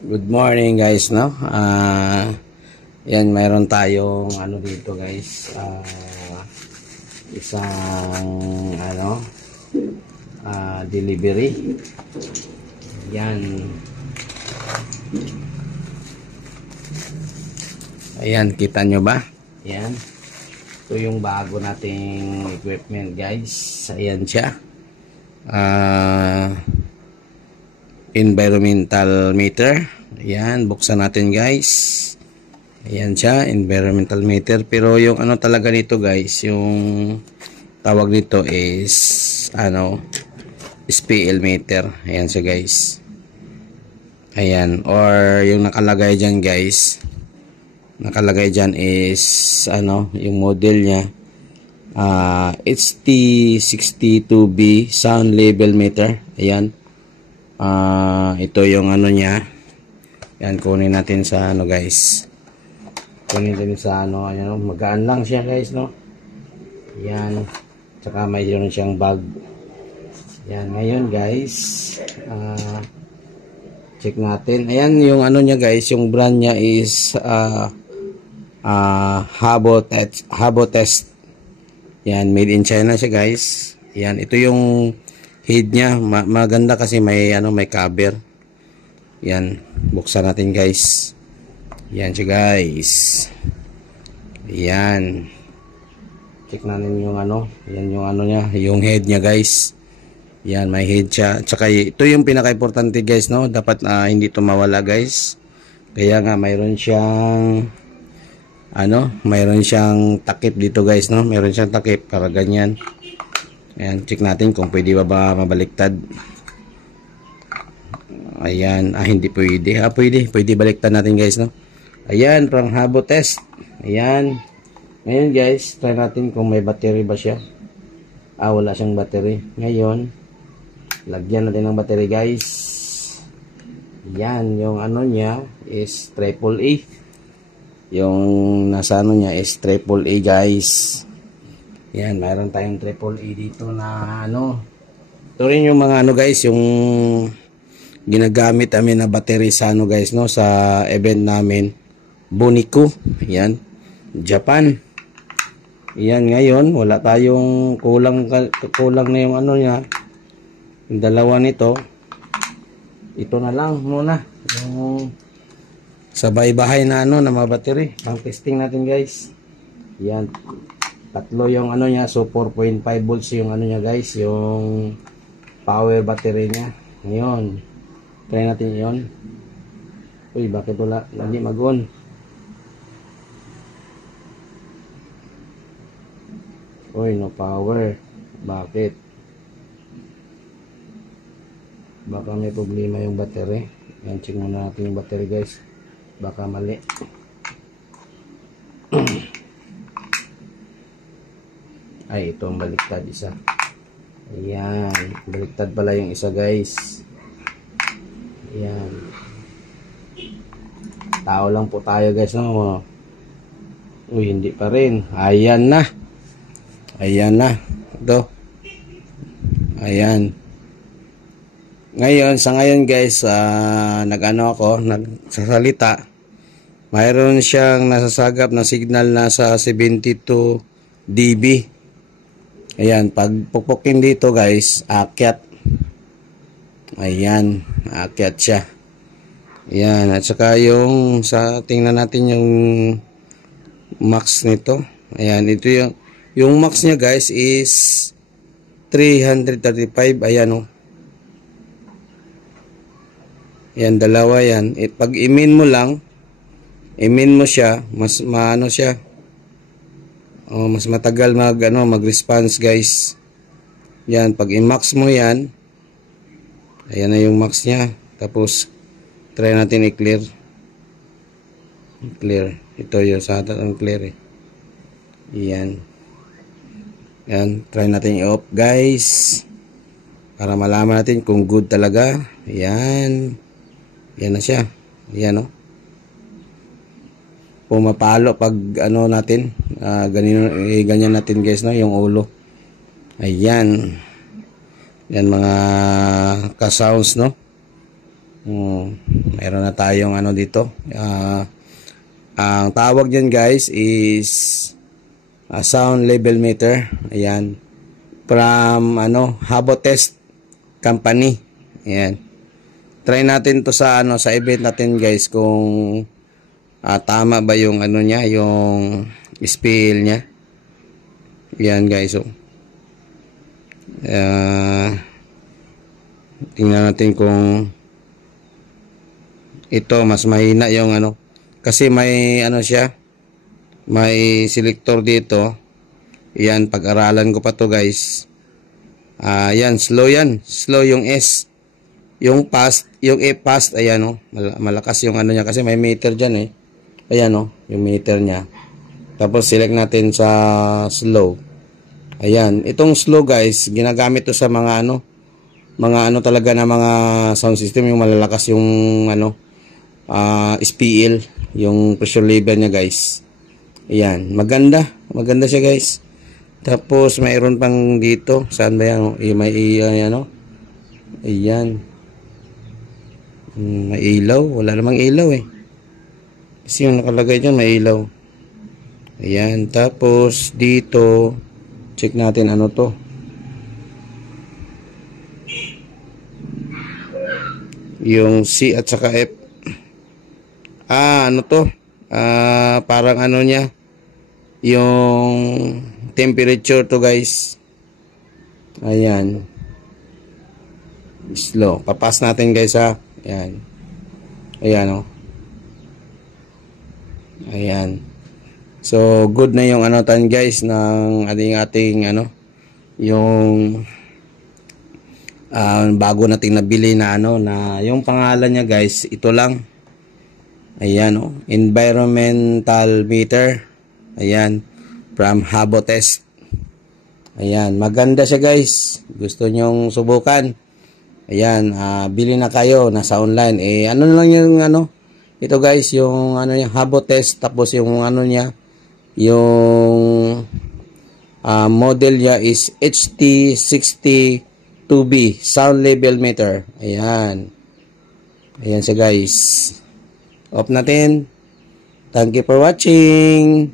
Good morning guys, no? Yan, mayroon tayong ano dito guys, isang delivery. Yan. Ayan, kita nyo ba? Yan. Ito yung bago nating equipment guys. Ayan siya. Environmental meter. Ayan, buksan natin guys. Ayan siya, environmental meter. Pero yung ano talaga nito guys, yung tawag nito is SPL meter. Ayan siya guys. Ayan, or yung nakalagay dyan guys, nakalagay dyan is yung model nya, HT62B sound level meter. Ayan. Ito yung ano nya. Yan, kunin natin sa guys. Kunin natin sa ayan, magaan lang siya guys, no. Yan. Tsaka mayroon siyang bag. Yan, ngayon guys, check natin. Ayan yung ano nya guys, yung brand nya is Habo Test. Yan, made in China siya guys. Yan, ito yung head nya, maganda kasi may may cover. Yan, buksan natin guys. Yan siya guys. Yan, check natin yung yan yung nya, yung head nya guys. Yan, may head siya. Tsaka ito yung pinaka-importante guys, no, dapat hindi ito mawala guys. Kaya nga mayroon siyang mayroon siyang takip dito guys, no, mayroon siyang takip para ganyan. Ayan, check natin kung pwede ba mabaliktad. Ayan, hindi pwede. Pwede baliktad natin guys, no. Ayan, pang Habo Test. Ayan. Ngayon guys, try natin kung may battery ba siya. Wala siyang battery. Ngayon, lagyan natin ng battery guys. Ayan, yung nya is AAA. Yung nasa nya is AAA guys. Yan, mayroon tayong AAA dito na ito rin yung mga guys, yung ginagamit namin na battery sa guys, no, sa event namin, Bonico. Yan, Japan. Yan, ngayon wala tayong kulang na yung nya, yung dalawa nito. Ito na lang muna yung sabay bahay na na mga battery pang testing natin guys. Yan, tatlo yung nya, so 4.5 volts yung nya guys, yung power battery nya. Ngayon, try natin yon. Uy, bakit wala lagi mag-on? Uy, no power. Bakit? Baka may problema yung battery. Yan, check muna natin yung battery guys. Baka mali. Ay, ito ang baliktad isa. Ayan, baliktad pala yung isa guys. Ayan, tao lang po tayo guys, no. Uy, hindi pa rin. Ayan na. Ayan na. Ito. Ayan. Ngayon, sa ngayon guys, nagsasalita. Mayroon siyang nasasagap na signal na sa 72 dB. Ayan, pag pupukin dito guys, aakyat. Ayan, aakyat siya. Ayan, at saka yung tingnan natin yung max nito. Ayan, ito yung max niya guys is 335. Ayan, Ayan, dalawa yan. Pag i-min mo lang, i-min mo siya, mas siya. Mas matagal mag-response guys. Yan, pag i-max mo yan, ayan na yung max niya. Tapos try natin i-clear. Clear. Ito yung sa atin ang clear Yan. Yan, try natin i-off guys. Para malaman natin kung good talaga. Yan. Yan na siya. Yan pumapalo pag natin, ganyan natin guys, no, yung ulo. Ayan. Yan mga ka-sounds, no. Meron na tayong ano dito. Ang tawag dyan guys is sound level meter. Ayan. From Habotest Company. Ayan. Try natin to sa sa event natin guys kung tama ba yung niya, yung spill niya. Ayan guys. So, tingnan natin kung ito mas mahina yung kasi may siya, may selector dito. Yan, pag-aralan ko pa to guys. Yan, slow yung S. Yung fast, yung E fast, ayan malakas yung niya kasi may meter dyan ayan yung meter niya. Tapos select natin sa slow. Ayan, itong slow guys, ginagamit to sa mga talaga na mga sound system, yung malalakas yung SPL, yung pressure level niya guys. Ayan, maganda siya guys. Tapos mayroon pang dito, saan ba yan? May ayan. May ilaw, wala namang ilaw kasi yung nakalagay dyan may ilaw. Ayan, tapos dito check natin to. Yung C at saka F. Parang niya, yung temperature to guys. Ayan. Slow. Papas natin guys Ayan. Ayan Ayan. So good na yung tan guys ng ating yung bago nating nabili na na yung pangalan niya guys, ito lang. Ayan environmental meter. Ayan, from Habotest. Ayan, maganda siya guys. Gusto nyong subukan? Ayan, bili na kayo, nasa online. Lang yung ito guys, yung niya, Habotest, tapos yung niya, yung model niya is HT62B sound level meter. Ayan. Ayan siya guys. Off natin. Thank you for watching.